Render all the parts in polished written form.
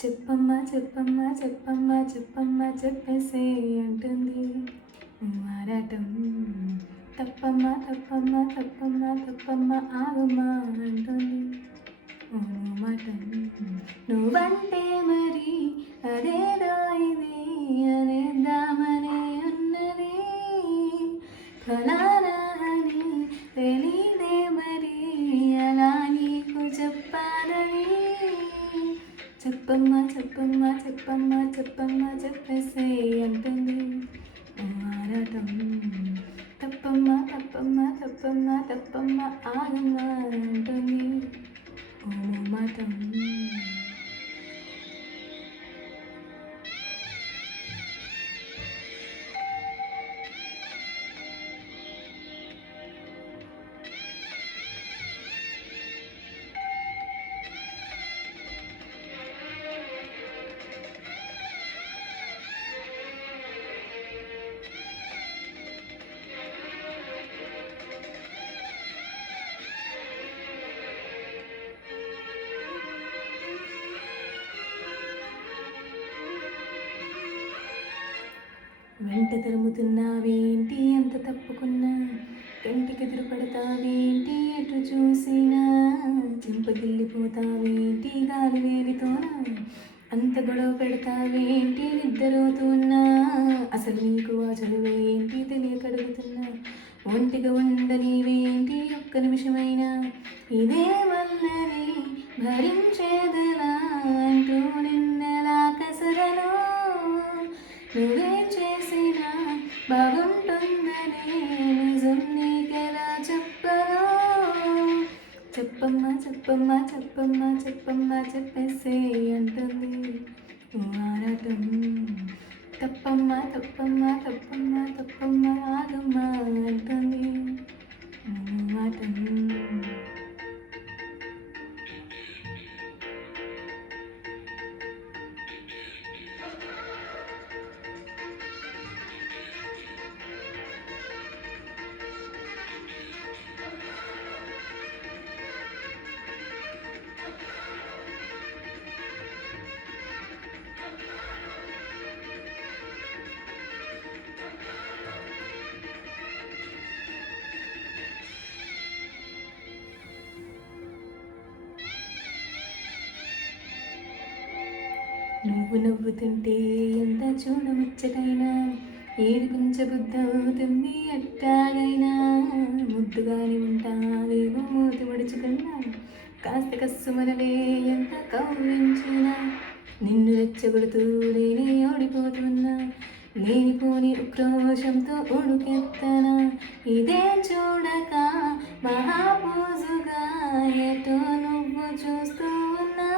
చెప్పమ్మా చెప్పమ్మా చెప్పమ్మా చెప్పమ్మా చెప్పేసే అంటుంది మారాటం. తప్పమ్మా తప్పమ్మా తప్పమ్మా తప్పమ్మా ఆగమ్మా అంటుంది మాటం. నువ్వంటే మరి అదేదో ఇది అనేద్దామనే ఉన్నది ఫలానా అని తెలీదే మరి అలా నీకు చెప్పాలని. చెప్పమ్మా చెప్పమ్మా చెప్పమ్మా చెప్పమ్మా చెప్పేసే అంటుంది మారాటం. తప్పమ్మా తప్పమ్మా తప్పమ్మా తప్పమ్మా ఆగమ్మా అంటుంది మాటం. వెంట తరుముతున్నావేంటి ఎంత తప్పుకున్నా, కంటికి ఎదురుపడతావేంటి ఎటు చూసినా, చింపగిల్లిపోతావేంటి గాలి వేలితోనా, అంత గొడవ పెడతావేంటి నిద్రపోతున్నా, అసలు నీకు ఆ చదువేంటి తెలియకడుగుతున్నా, ఒంటిగా ఉండనివేంటి ఒక్క నిమిషమైనా, ఇదే వల్లని భరించేదలా అంటూ నిన్నలా కసరలో నువ్వేం చేసినా బాగుంటుందని నిజం నీకెలా చెప్పను. చెప్పమ్మా చెప్పమ్మా చెప్పమ్మా చెప్పమ్మా చెప్పేసే అంటుంది మారాటం. తప్పమ్మా తప్పమ్మా తప్పమ్మా తప్పమ్మా ఆగమ్మా అంటుంది మాటం. నువ్వు నవ్వుతుంటే ఎంత చూడముచ్చటైనా, ఏడుపించబుద్ధవుతుంది ఎట్టాగైనా, ముద్దుగానే ఉంటావేమో మూతి ముడుచుకున్నా, కాస్త కస్సుమనవే ఎంత కవ్వించినా, నిన్ను రెచ్చగొడుతూ నేనే ఓడిపోతున్నా, లేనిపోని ఉక్రోషంతో ఉడుకెత్తనా, ఇదే చూడక మహాపూజుగా ఎటో నువ్వు చూస్తూ ఉన్నా,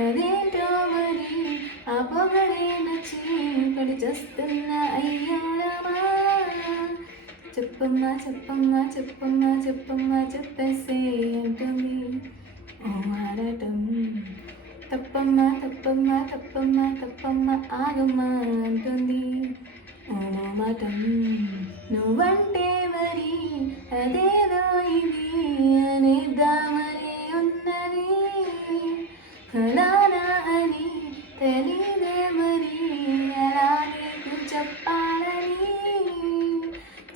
అదేంటో మరి ఆ పొగడే నచ్చి పడి చేస్తున్నా అయ్యో రామా. చెప్పమ్మా చెప్పమ్మా చెప్పమ్మా చెప్పమ్మా చెప్పేసే అంటుంది ఓ మారాటం. తప్పమ్మా తప్పమ్మా తప్పమ్మా తప్పమ్మా ఆగమ్మా అంటుంది ఓ మాటం. నువ్వంటే మరి అదేదో ఇది అనేద్దామని ఉన్నది ఫలానా అని తెలీదే మరి అలా నీకు చెప్పాలని.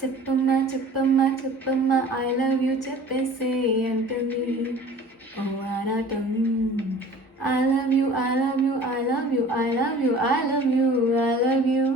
చెప్పమ్మా చెప్పమ్మా చెప్పమ్మా ఐ లవ్ యూ చెప్పేసే అంటుంది ఓ ఆరాటం. I love you I love you I love you I love you I love you I love you